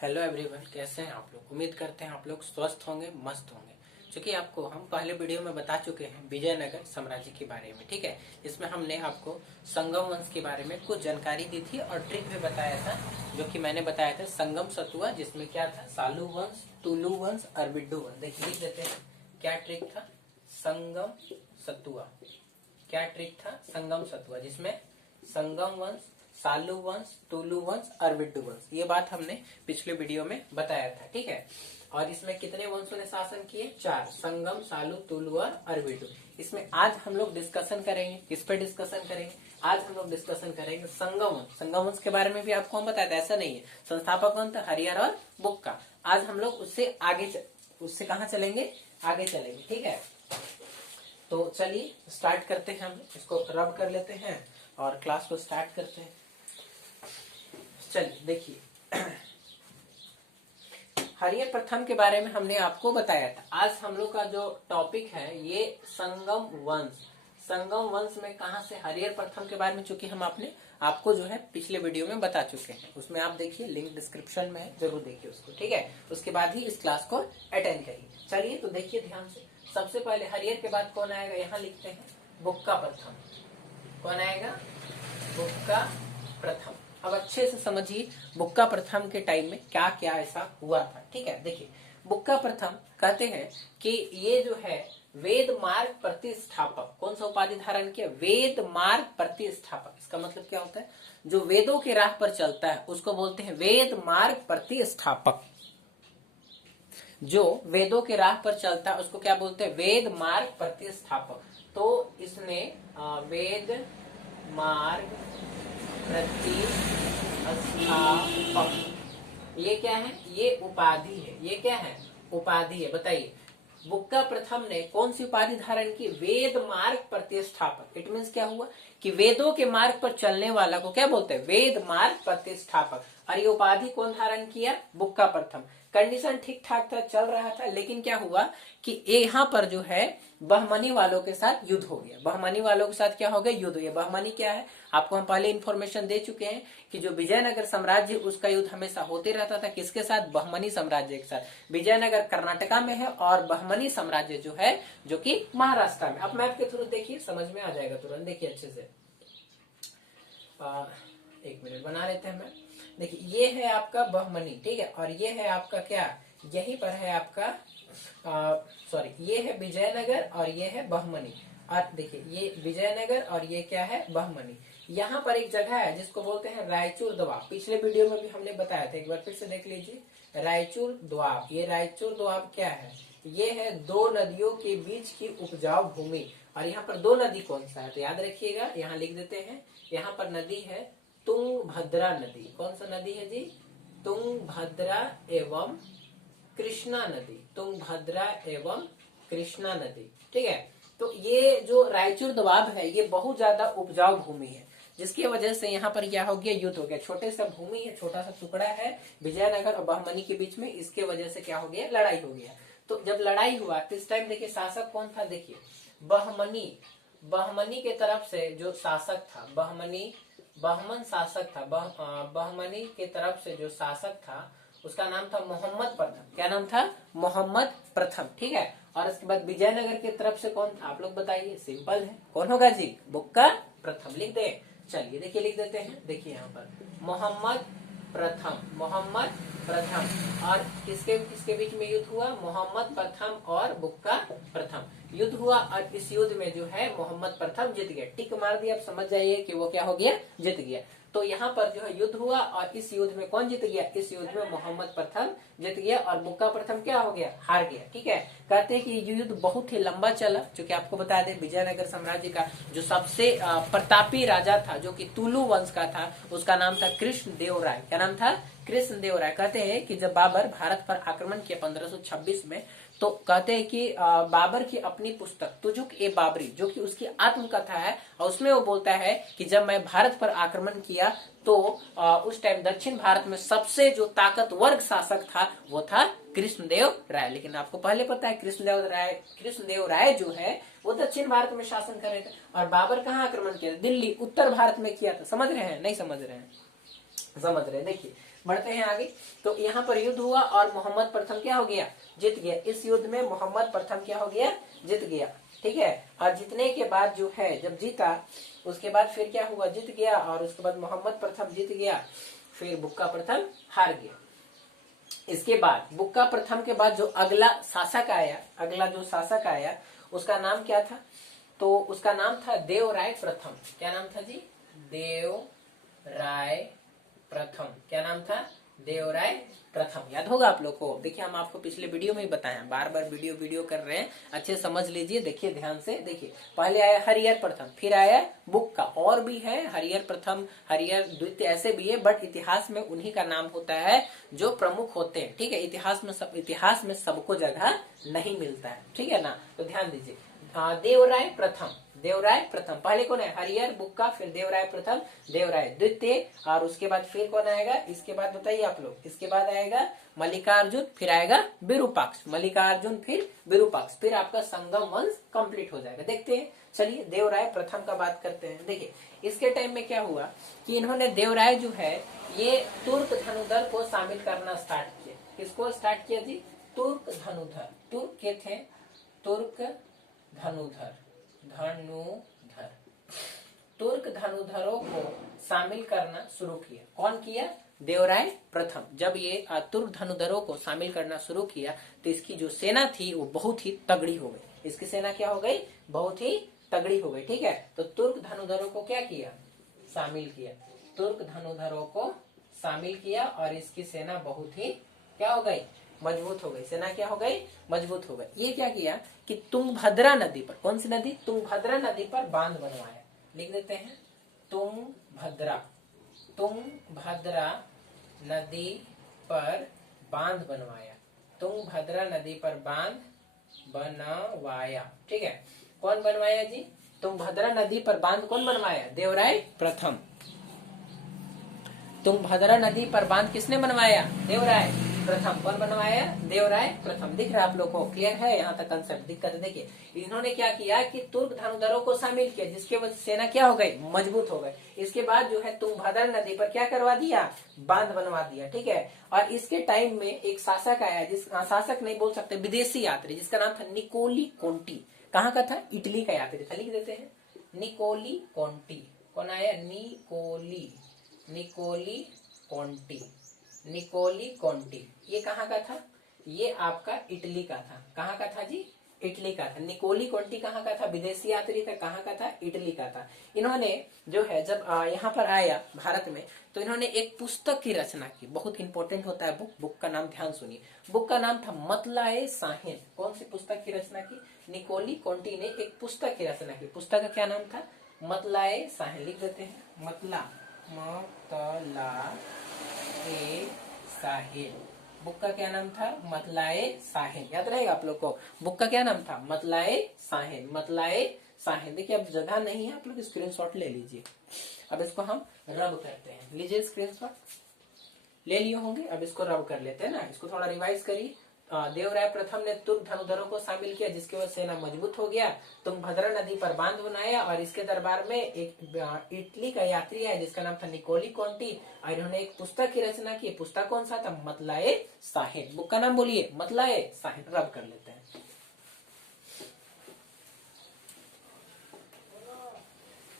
Hello everyone, कैसे हैं आप लोग। उम्मीद करते हैं आप लोग स्वस्थ होंगे, मस्त होंगे। क्योंकि आपको हम पहले वीडियो में बता चुके हैं विजयनगर साम्राज्य के बारे में, ठीक है। इसमें हमने आपको संगम वंश के बारे में कुछ जानकारी दी थी और ट्रिक भी बताया था, जो कि मैंने बताया था संगम सतुआ, जिसमें क्या था, सालू वंश, तुलु वंश, अरबिड्डू वंश। देखिए लिख देते हैं क्या ट्रिक था। संगम सतुआ, क्या ट्रिक था, संगम सतुआ, जिसमें संगम वंश, सालू वंश, तुलु वंश, अरबिड्डू वंश, ये बात हमने पिछले वीडियो में बताया था, ठीक है। और इसमें कितने वंशों ने शासन किए, 4, संगम, सालू, तुलु और अरबिड्डू। इसमें आज हम लोग डिस्कशन करेंगे, किस पे डिस्कशन करेंगे, आज हम लोग डिस्कशन करेंगे संगम वंश। संगम वंश के बारे में भी आपको हम बताया था, ऐसा नहीं है। संस्थापक कौन था, हरिहर और बुक्का। आज हम लोग उससे आगे उससे कहाँ चलेंगे, आगे चलेंगे, ठीक है। तो चलिए स्टार्ट करते हैं, हम इसको रब कर लेते हैं और क्लास को स्टार्ट करते हैं। चलिए देखिए, हरिहर प्रथम के बारे में हमने आपको बताया था। आज हम लोग का जो टॉपिक है ये संगम वंश। संगम वंश में कहा से, हरिहर प्रथम के बारे में चूंकि हम आपको जो है पिछले वीडियो में बता चुके हैं, उसमें आप देखिए, लिंक डिस्क्रिप्शन में है, जरूर देखिए उसको, ठीक है। उसके बाद ही इस क्लास को अटेंड करिए। चलिए तो देखिए ध्यान से, सबसे पहले हरिहर के बाद कौन आएगा, यहाँ लिखते हैं बुक्का प्रथम। कौन आएगा, बुक्का प्रथम। अब अच्छे से समझिए बुक्का प्रथम के टाइम में क्या क्या ऐसा हुआ था, ठीक है। देखिए बुक्का प्रथम कहते हैं कि ये जो है वेद मार्ग प्रतिष्ठापक, कौन सा उपाधि धारण किया, वेद मार्ग प्रतिष्ठापक। इसका मतलब क्या होता है, जो वेदों के राह पर चलता है उसको बोलते हैं वेद मार्ग प्रतिष्ठापक। जो वेदों के राह पर चलता है उसको क्या बोलते हैं, वेद मार्ग प्रतिष्ठापक। तो इसने वेद मार्ग प्रतिष्ठापक, ये क्या है, ये उपाधि है, ये क्या है, उपाधि है। बताइए बुक्का प्रथम ने कौन सी उपाधि धारण की, वेद मार्ग प्रतिष्ठापक। इट मीन्स क्या हुआ कि वेदों के मार्ग पर चलने वाला को क्या बोलते हैं, वेद मार्ग प्रतिष्ठापक। और ये उपाधि कौन धारण किया, बुक्का प्रथम। कंडीशन ठीक ठाक था, चल रहा था, लेकिन क्या हुआ कि यहाँ पर जो है बहमनी वालों के साथ युद्ध हो गया। बहमनी वालों के साथ क्या हो गया, युद्ध हो गया। बहमनी क्या है, आपको हम पहले इन्फॉर्मेशन दे चुके हैं कि जो विजयनगर साम्राज्य, उसका युद्ध हमेशा होते रहता था, किसके साथ, बहमनी साम्राज्य के साथ। विजयनगर कर्नाटका में है और बहमनी साम्राज्य जो है, जो कि महाराष्ट्र में। अब मैप के थ्रू देखिए, समझ में आ जाएगा तुरंत। देखिए अच्छे से, एक मिनट बना लेते हैं मैप। देखिए ये है आपका बहमनी, ठीक है, और ये है आपका क्या, यहीं पर है आपका सॉरी, ये है विजयनगर और ये है बहमनी। और देखिए ये विजयनगर और ये क्या है, बहमनी। यहाँ पर एक जगह है जिसको बोलते हैं रायचूर द्वाब। पिछले वीडियो में भी हमने बताया था, एक बार फिर से देख लीजिए, रायचूर द्वाब। ये रायचूर द्वाब क्या है, ये है दो नदियों के बीच की उपजाऊ भूमि। और यहाँ पर दो नदी कौन सा है, तो याद रखिएगा, यहाँ लिख देते हैं। यहाँ पर नदी है तुंगभद्रा नदी। कौन सा नदी है जी, तुंगभद्रा एवं कृष्णा नदी। तुंगभद्रा एवं कृष्णा नदी, ठीक है। तो ये जो रायचूर दोआब है, ये बहुत ज्यादा उपजाऊ भूमि है, जिसकी वजह से यहाँ पर क्या हो गया, युद्ध हो गया। छोटे सा भूमि है, छोटा सा टुकड़ा है विजयनगर और बहमनी के बीच में, इसके वजह से क्या हो गया, लड़ाई हो गया। तो जब लड़ाई हुआ तो इस टाइम देखिए शासक कौन था, देखिए बहमनी। बहमनी के तरफ से जो शासक था, बहमन शासक था, बहमनी के तरफ से जो शासक था उसका नाम था मोहम्मद प्रथम। क्या नाम था, मोहम्मद प्रथम, ठीक है। और उसके बाद विजयनगर की तरफ से कौन था, आप लोग बताइए, सिंपल है, कौन होगा जी, बुक्का प्रथम। लिख दे, चलिए देखिए लिख देते हैं। देखिए यहाँ पर मोहम्मद प्रथम, मोहम्मद प्रथम। और किसके किसके बीच में युद्ध हुआ, मोहम्मद प्रथम और बुक्का प्रथम युद्ध हुआ। और इस युद्ध में जो है मोहम्मद प्रथम जीत गया। टिक मार दिया, आप समझ जाइए कि वो क्या हो गया, जीत गया। तो यहाँ पर जो है युद्ध हुआ और इस युद्ध में कौन जीत गया, इस युद्ध में मोहम्मद प्रथम जीत गया और बुक्का प्रथम क्या हो गया, हार गया, ठीक है। कहते हैं कि ये युद्ध बहुत ही लंबा चला, क्योंकि आपको बता दें विजयनगर साम्राज्य का जो सबसे प्रतापी राजा था, जो कि तुलु वंश का था, उसका नाम था कृष्णदेव राय। क्या नाम था, कृष्णदेव राय। कहते हैं कि जब बाबर भारत पर आक्रमण किया 1526 में, तो कहते हैं कि बाबर की अपनी पुस्तक तुजुक ए बाबरी, जो कि उसकी आत्मकथा है, और उसमें वो बोलता है कि जब मैं भारत पर आक्रमण किया तो उस टाइम दक्षिण भारत में सबसे जो ताकतवर शासक था वो था कृष्णदेव राय। लेकिन आपको पहले पता है कृष्णदेव राय जो है वो दक्षिण भारत में शासन कर रहे थे, और बाबर कहाँ आक्रमण किया, दिल्ली उत्तर भारत में किया था। समझ रहे हैं, नहीं समझ रहे हैं, समझ रहे, देखिए बढ़ते हैं आगे। तो यहाँ पर युद्ध हुआ और मोहम्मद प्रथम क्या हो गया, जीत गया। इस युद्ध में मोहम्मद प्रथम क्या हो गया, जीत गया, ठीक है। और जीतने के बाद जो है, जब जीता उसके बाद फिर क्या हुआ, जीत गया, और उसके बाद मोहम्मद प्रथम जीत गया, फिर बुक्का प्रथम हार गया। इसके बाद बुक्का प्रथम के बाद जो अगला शासक आया, अगला जो शासक आया उसका नाम क्या था, तो उसका नाम था देवराय प्रथम। क्या नाम था जी, देवराय प्रथम। क्या नाम था, देवराय प्रथम। याद होगा आप लोग को, देखिए हम आपको पिछले वीडियो में ही बताए, बार बार वीडियो कर रहे हैं, अच्छे समझ लीजिए, देखिए ध्यान से। देखिए पहले आया हरिहर प्रथम, फिर आया बुक्का, और भी है हरिहर प्रथम, हरिहर द्वितीय, ऐसे भी है, बट इतिहास में उन्हीं का नाम होता है जो प्रमुख होते हैं, ठीक है। इतिहास में सबको जगह नहीं मिलता है, ठीक है ना, तो ध्यान दीजिए। देवराय प्रथम, देवराय प्रथम, पहले कौन है, हरिहर, बुक्का, फिर देवराय प्रथम, देवराय द्वितीय, और उसके बाद फिर कौन आएगा, इसके बाद बताइए आप लोग, इसके बाद आएगा मल्लिकार्जुन, फिर आएगा विरूपाक्ष, मल्लिकार्जुन फिर विरूपाक्ष, फिर आपका संगम वंश कंप्लीट हो जाएगा। देखते हैं, चलिए देवराय प्रथम का बात करते हैं। देखिए इसके टाइम में क्या हुआ कि इन्होंने, देवराय जो है ये तुर्क धनुधर को शामिल करना स्टार्ट किया। किसको स्टार्ट किया जी, तुर्क धनुधर, तुर्क के थे, तुर्क धनुधर, धनुधर, तुर्क धनुधरों को शामिल करना शुरू किया। कौन किया, देवराय प्रथम। जब ये तुर्क धनुधरों को शामिल करना शुरू किया तो इसकी जो सेना थी वो बहुत ही तगड़ी हो गई। इसकी सेना क्या हो गई, बहुत ही तगड़ी हो गई, ठीक है। तो तुर्क धनुधरों को क्या किया, शामिल किया, तुर्क धनुधरों को शामिल किया, और इसकी सेना बहुत ही क्या हो गई, मजबूत हो गई। सेना क्या हो गई, मजबूत हो गई। ये क्या किया कि तुंगभद्रा नदी पर, कौन सी नदी, तुंगभद्रा नदी पर बांध बनवाया। लिख देते हैं, तुंगभद्रा, तुंगभद्रा नदी पर बांध बनवाया, तुंगभद्रा नदी पर बांध बनवाया, ठीक है। कौन बनवाया जी, तुंगभद्रा नदी पर बांध कौन बनवाया, देवराय प्रथम। तुंगभद्रा नदी पर बांध किसने बनवाया, देवराय प्रथम। कौन बनवाया, देवराय प्रथम। दिख रहा है आप लोग को, क्लियर है यहाँ तक कंसेप्ट, दिक्कत है। देखिए इन्होंने क्या किया कि तुर्क धनुधरों को शामिल किया, जिसके वजह से सेना क्या हो गई, मजबूत हो गई। इसके बाद जो है तुंगभद्रा नदी पर क्या करवा दिया, बांध बनवा दिया, ठीक है। और इसके टाइम में एक शासक आया, जिस शासक नहीं बोल सकते, विदेशी यात्री, जिसका नाम था निकोली कोंटी। कहाँ का था, इटली का यात्री था। लिख देते हैं, निकोली कोंटी। कौन आया, निकोली, निकोली कोंटी, निकोली कोंटी। ये कहाँ का था, ये आपका इटली का था। कहाँ का था जी, इटली का था। निकोली कोंटी कहाँ का था, विदेशी यात्री था, कहाँ का था, इटली का था। इन्होंने जो है जब यहाँ पर आया भारत में, तो इन्होंने एक पुस्तक की रचना की, बहुत इंपॉर्टेंट होता है बुक, बुक का नाम ध्यान सुनिए। बुक का नाम था मतलाए साहिन। कौन सी पुस्तक की रचना की, निकोली कोंटी ने एक पुस्तक की रचना की। पुस्तक का क्या नाम था, मतलाए साहिन। लिख देते हैं, मतला, मतला ए साहिल। बुक का क्या नाम था, मतलाए साहिल। याद रहेगा आप लोग को, बुक का क्या नाम था, मतलाए साहिल, मतलाए साहिल। देखिए अब जगह नहीं है, आप लोग स्क्रीनशॉट ले लीजिए। अब इसको हम रब करते हैं, लीजिए स्क्रीनशॉट, ले लिए होंगे। अब इसको रब कर लेते हैं ना, इसको थोड़ा रिवाइज करिए। देवराय प्रथम ने तुर्क धनुधरों को शामिल किया, जिसकी वजह से सेना मजबूत हो गया। तुंगभद्रा नदी पर बांध बनाया, और इसके दरबार में एक इटली का यात्री है जिसका नाम था निकोली कोंटी, और इन्होंने एक पुस्तक की रचना की। पुस्तक कौन सा था, मतलाए साहिन। बुक का नाम बोलिए, मतलाए साहिन। रब कर लेते हैं।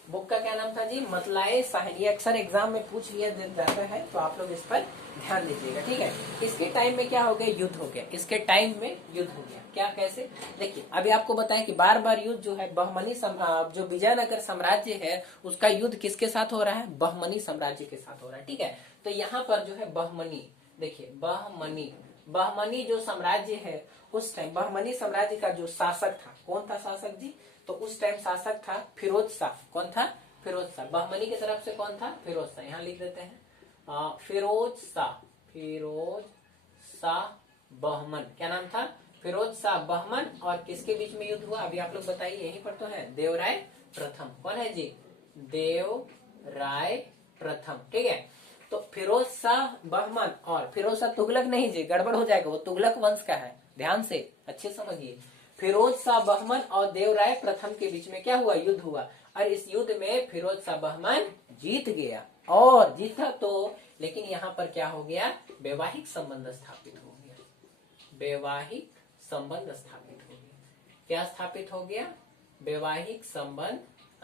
बुक का क्या नाम था जी, मतलाए साहिन। ये अक्सर एग्जाम में पूछ लिया जाता है, तो आप लोग इस पर ध्यान दीजिएगा, ठीक है। इसके टाइम में क्या हो गया, युद्ध हो गया। इसके टाइम में युद्ध हो गया, क्या कैसे, देखिए अभी आपको बताएं कि बार बार युद्ध जो है बहमनी जो विजयनगर साम्राज्य है उसका युद्ध किसके साथ हो रहा है, बहमनी साम्राज्य के साथ हो रहा है, ठीक है। तो यहाँ पर जो है बहमनी, देखिए बहमनी, बहमनी जो साम्राज्य है, उस टाइम बहमनी साम्राज्य का जो शासक था, कौन था शासक जी, तो उस टाइम शासक था फिरोज शाह। कौन था, फिरोज शाह। बहमनी की तरफ से कौन था, फिरोज शाह। यहाँ लिख देते हैं फिरोज शाह, फिरोज शाह बहमन। क्या नाम था, फिरोज शाह बहमन। और किसके बीच में युद्ध हुआ, अभी आप लोग बताइए, यहीं पर तो है, देवराय प्रथम। कौन है जी, देवराय प्रथम, ठीक है। तो फिरोज शाह बहमन, और फिरोज शाह तुगलक नहीं जी, गड़बड़ हो जाएगा, वो तुगलक वंश का है, ध्यान से अच्छे समझिए। फिरोज शाह बहमन और देवराय प्रथम के बीच में क्या हुआ, युद्ध हुआ। और इस युद्ध में फिरोज शाह बहमन जीत गया, और जीता तो लेकिन यहाँ पर क्या हो गया, वैवाहिक संबंध स्थापित हो गया, वैवाहिक संबंध स्थापित हो गया। क्या स्थापित हो गया, वैवाहिक संबंध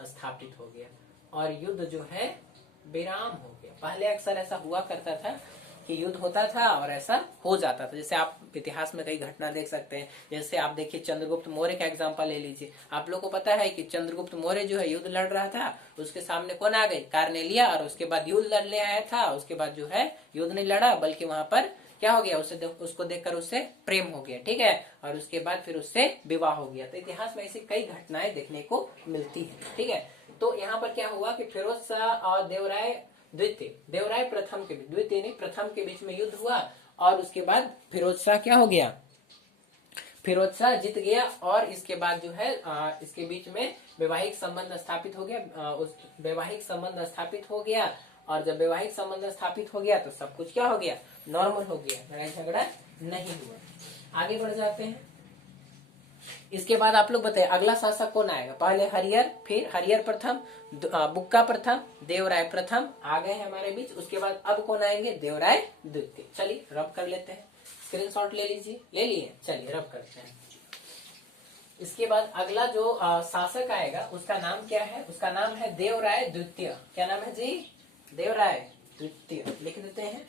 स्थापित हो गया और युद्ध जो है विराम हो गया। पहले अक्सर ऐसा हुआ करता था कि युद्ध होता था और ऐसा हो जाता था। जैसे आप इतिहास में कई घटना देख सकते हैं, जैसे आप देखिए चंद्रगुप्त मौर्य का एग्जांपल ले लीजिए। आप लोग को पता है कि चंद्रगुप्त मौर्य जो है युद्ध लड़ रहा था, उसके सामने कौन आ गई, कार्नेलिया, और उसके बाद युद्ध लड़ने आया था। उसके बाद जो है युद्ध नहीं लड़ा, बल्कि वहां पर क्या हो गया, उसको देखकर उससे प्रेम हो गया, ठीक है, और उसके बाद फिर उससे विवाह हो गया। तो इतिहास में ऐसी कई घटनाएं देखने को मिलती है, ठीक है। तो यहाँ पर क्या हुआ कि फिरोज शाह और देवराय प्रथम के बीच, द्वितीय नहीं प्रथम के बीच में युद्ध हुआ और उसके बाद फिरोज शाह क्या हो गया, फिरोज शाह जीत गया और इसके बाद जो है इसके बीच में वैवाहिक संबंध स्थापित हो गया। उस वैवाहिक संबंध स्थापित हो गया और जब वैवाहिक संबंध स्थापित हो गया तो सब कुछ क्या हो गया, नॉर्मल हो गया, लड़ाई झगड़ा नहीं हुआ। आगे बढ़ जाते हैं। इसके बाद आप लोग बताइए अगला शासक कौन आएगा। पहले हरिहर, फिर हरिहर प्रथम, बुक्का प्रथम, देवराय प्रथम आ गए हमारे बीच। उसके बाद अब कौन आएंगे, देवराय द्वितीय। चलिए रब कर लेते हैं, स्क्रीनशॉट ले लीजिए, ले लिए, चलिए रब करते हैं। इसके बाद अगला जो शासक आएगा उसका नाम क्या है, उसका नाम है देवराय द्वितीय। क्या नाम है जी, देवराय द्वितीय। लिख देते हैं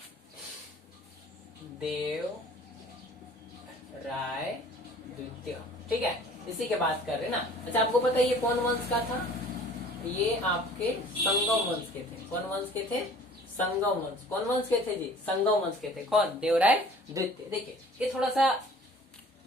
देवराय द्वितीय, ठीक है। इसी के बात कर रहे ना। अच्छा आपको पता है ये कौन वंश का था, ये आपके संगम वंश के थे। कौन वंश के थे, संगम वंश। कौन वंश के थे जी, संगम वंश के थे। कौन, देवराय द्वितीय। देखिए ये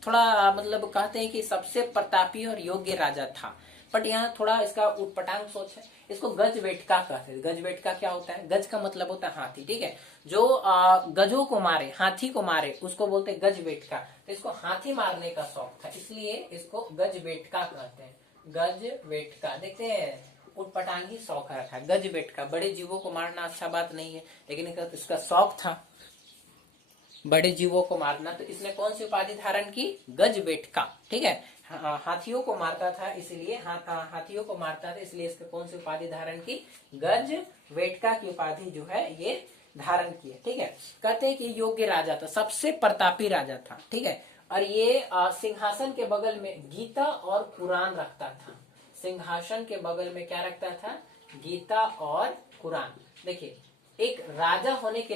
थोड़ा मतलब कहते हैं कि सबसे प्रतापी और योग्य राजा था, बट यहाँ थोड़ा इसका उटपटांग सोच है। इसको गजवेटका कहते हैं। गजवेटका क्या होता है, गज का मतलब होता है हाथी, ठीक है। जो गजों को मारे, हाथी को मारे, उसको बोलते हैं गजवेटका। तो इसको हाथी मारने का शौक था, इसलिए इसको गजवेटका कहते हैं। गजवेटका, देखते हैं उटपटांगी शौक रखा है, गजवेटका। बड़े जीवों को मारना अच्छा बात नहीं है, लेकिन इसका शौक था बड़े जीवों को मारना। तो इसने कौन सी उपाधि धारण की, गजवेटका, ठीक है। हाथियों को मारता था, इसलिए हाथियों को मारता था, इसलिए इसने कौन सी उपाधि धारण की, गजवेटका की उपाधि जो है ये धारण की है, ठीक है। कहते हैं कि योग्य राजा था, सबसे प्रतापी राजा था, ठीक है। और ये सिंहासन के बगल में गीता और कुरान रखता था। सिंहासन के बगल में क्या रखता था, गीता और कुरान। देखिए एक राजा होने के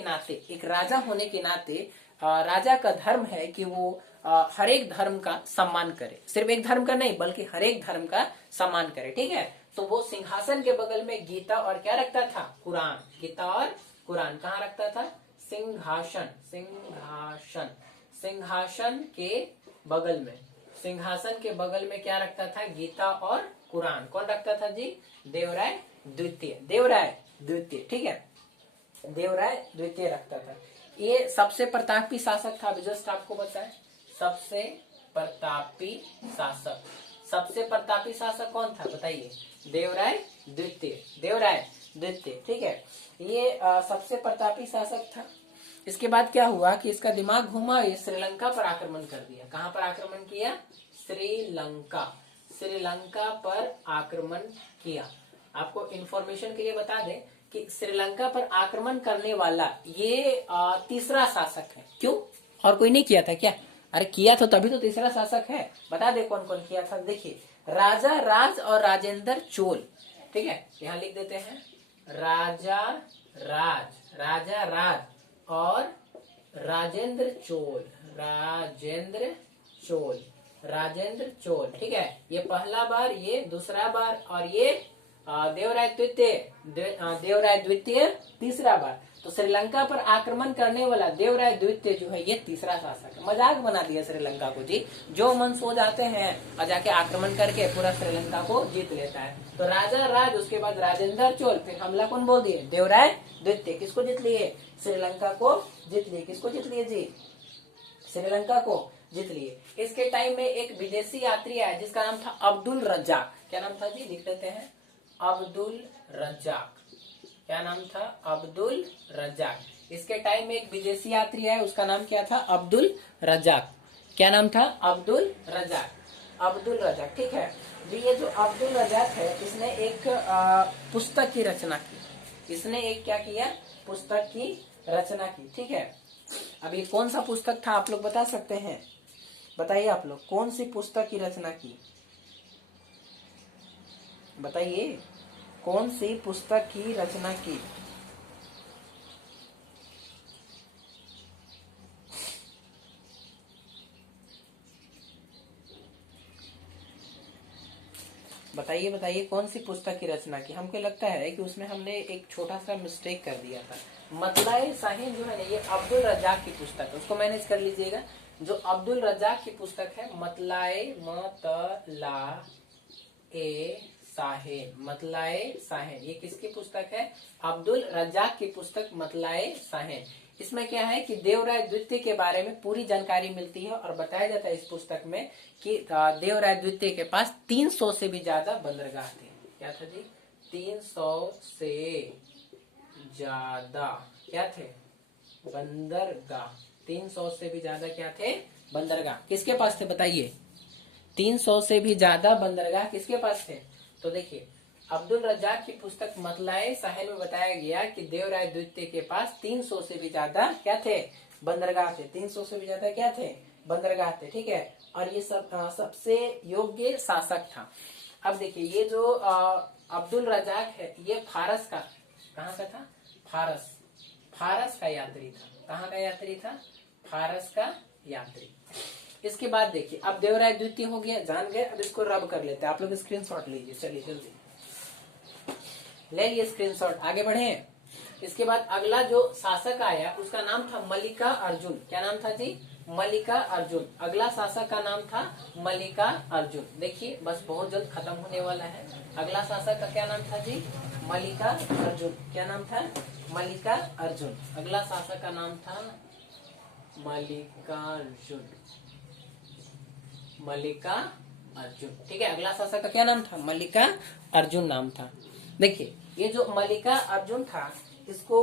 नाते राजा का धर्म है कि वो हर एक धर्म का सम्मान करे, सिर्फ एक धर्म का नहीं बल्कि हर एक धर्म का सम्मान करे, ठीक है। तो वो सिंहासन के बगल में गीता और क्या रखता था, कुरान। गीता और कुरान कहाँ रखता था, सिंहासन के बगल में क्या रखता था, गीता और कुरान। कौन रखता था जी, देवराय द्वितीय, ठीक है। देवराय द्वितीय रखता था। ये सबसे प्रतापी शासक था, जस्ट आपको बताएं, सबसे प्रतापी शासक कौन था बताइए, देवराय द्वितीय, ठीक है। ये सबसे प्रतापी शासक था। इसके बाद क्या हुआ कि इसका दिमाग घुमा, ये श्रीलंका पर आक्रमण कर दिया। कहां पर आक्रमण किया, श्रीलंका पर आक्रमण किया। आपको इंफॉर्मेशन के लिए बता दें कि श्रीलंका पर आक्रमण करने वाला ये तीसरा शासक है। क्यों, और कोई नहीं किया था क्या, अरे किया तो तभी तो तीसरा शासक है। बता दे कौन कौन किया था। देखिए राजा राज और राजेंद्र चोल, ठीक है, यहाँ लिख देते हैं राजा राज और राजेंद्र चोल, ठीक है। ये पहला बार, ये दूसरा बार और ये देवराय द्वितीय तीसरा बार। तो श्रीलंका पर आक्रमण करने वाला देवराय द्वितीय जो है ये तीसरा शासक है। मजाक बना दिया श्रीलंका को जी, जो मन सो जाते हैं और जाके आक्रमण करके पूरा श्रीलंका को जीत लेता है। तो राजा राज, उसके बाद राजेंद्र चोल, फिर हमला कौन बोल दिए, देवराय द्वितीय। किसको जीत लिए, श्रीलंका को जीत लिए। किसको जीत लिए जी, श्रीलंका को जीत लिए। इसके टाइम में एक विदेशी यात्री आया जिसका नाम था अब्दुल रज्जाक। क्या नाम था जी, लिख लेते हैं अब्दुल रज्जाक। क्या नाम था, अब्दुल रज्जाक। इसके टाइम में एक विदेशी यात्री आया, उसका नाम क्या था, अब्दुल रज्जाक। क्या नाम था, अब्दुल रज्जाक, ठीक है। ये जो अब्दुल रज्जाक है इसने एक पुस्तक की रचना की। इसने एक क्या किया, पुस्तक की रचना की, ठीक है। अब ये कौन सा पुस्तक था आप लोग बता सकते हैं? बताइए आप लोग, कौन सी पुस्तक की रचना की? बताइए, कौन सी पुस्तक की रचना की? बताइए बताइए, कौन सी पुस्तक की रचना की? हमको लगता है कि उसमें हमने एक छोटा सा मिस्टेक कर दिया था। मतलाए साहिन जो है ना, ये अब्दुल रज्जाक की पुस्तक है, उसको मैनेज कर लीजिएगा। जो अब्दुल रज्जाक की पुस्तक है, मतलाए मतला ए साहिन, मतलाए साहिन, ये किसकी पुस्तक है? अब्दुल रज्जाक की पुस्तक मतलाए साहिन। इसमें क्या है कि देवराय द्वितीय के बारे में पूरी जानकारी मिलती है और बताया जाता है इस पुस्तक में कि देवराय द्वितीय के पास 300 से भी ज्यादा बंदरगाह थे। क्या था जी? 300 से ज्यादा क्या थे? बंदरगाह। 300 से भी ज्यादा क्या थे? बंदरगाह। किसके पास थे बताइए? 300 से भी ज्यादा बंदरगाह किसके पास थे? तो देखिए, अब्दुल रज्जाक की पुस्तक मतलाए साहिल में बताया गया कि देवराय द्वितीय के पास 300 से भी ज्यादा क्या थे? बंदरगाह थे। 300 से भी ज्यादा क्या थे? बंदरगाह थे, ठीक है। और ये सबसे योग्य शासक था। अब देखिए, ये जो अब्दुल रज्जाक है, ये फारस का, कहाँ का था? फारस, फारस का यात्री था। कहाँ का यात्री था? फारस का यात्री। इसके बाद देखिए, अब देवराय द्वितीय हो गया, जान गए। अब इसको रब कर लेते हैं, आप लोग स्क्रीनशॉट लीजिए। चलिए जल्दी ले लिए स्क्रीनशॉट, आगे बढ़े। इसके बाद अगला जो शासक आया उसका नाम था मल्लिका अर्जुन। क्या नाम था जी? मल्लिका अर्जुन। अगला शासक का नाम था मल्लिका अर्जुन। देखिए, बस बहुत जल्द खत्म होने वाला है। अगला शासक का क्या नाम था जी? मल्लिका अर्जुन। क्या नाम था? मल्लिका अर्जुन। अगला शासक का नाम था मल्लिका अर्जुन, मल्लिका अर्जुन, ठीक है। अगला शासक का क्या नाम था? मल्लिका अर्जुन नाम था। देखिए, ये जो मल्लिका अर्जुन था, इसको